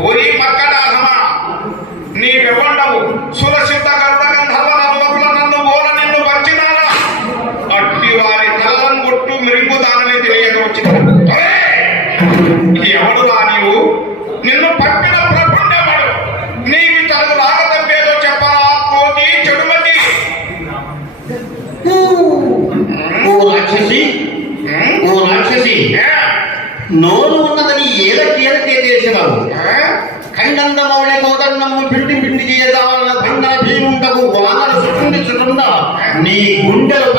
ఓరి మక్కడాధమా నీవెవ్వండవు? సురసిద్ధ గర్భ గంధర్వ నవకుల నన్ను ఓన నిన్ను వచ్చినారా అట్టి వారి తల్లం కొట్టు మిరింగుదానని తెలియక వచ్చిన ఎవడు రా నీవు? నిన్ను పట్టిన ప్రపంచవాడు నీకు తనకు రాక తప్పేదో చెప్పరా? కోతి చెడుమతి. ఓ రాక్షసి ఓ రాక్షసి? నోరు ఉన్నదని ఏల కీలకే చేసినావు. ఏ? కోదండము పిండి పిండి చేయదావన దండ భీముండవు వానర సుఖుండి చుటుండ నీ గుండెలు